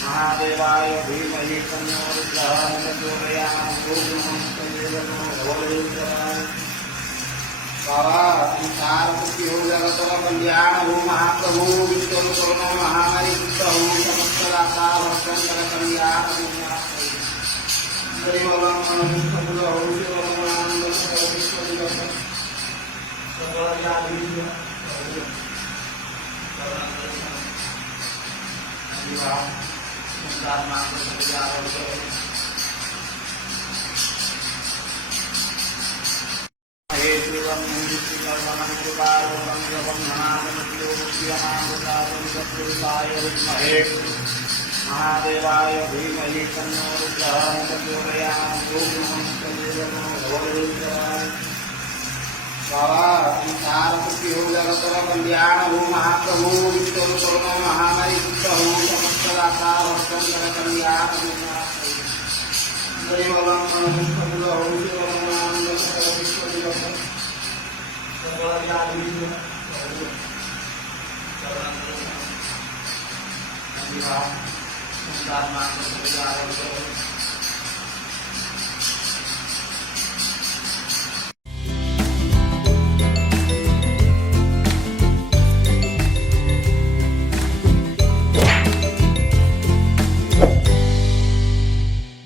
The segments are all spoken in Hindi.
महादेवाय धीमहि तन्नो रुद्रः प्रचोदयात्। बाबा संसार सुखी हो जगत कल्याण हो महाप्रभु विष्णु करुणो महामारी मुक्त हो समस्त दाता भक्तन कर कल्याण हो हरिवलम अनुष्ठुल हो शिवरमानंद विष्णु दिवस सर्वयाधीश विवाह संसार मार्ग संसार महादेवाय धीमहि तन्नो रुद्रः प्रचोदयात्। बाबा संसार सुखी हो जगत कल्याण हो महाप्रभु विष्णु करुणो महामारी मुक्त हो समस्त दाता भक्तन कर कल्याण हो हरिवलम अनुष्ठुल हो शिवरमानंद विष्णु दिवस सर्वयाधीश विवाह संसार मार्ग संसार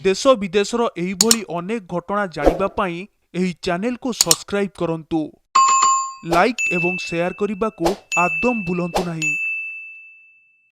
देश विदेशर एहिभଳି अनेक घटना जानिबा पाई एही चैनल को सब्सक्राइब करंतु। लाइक एवं शेयर करने को आदम भूलंतु नहीं।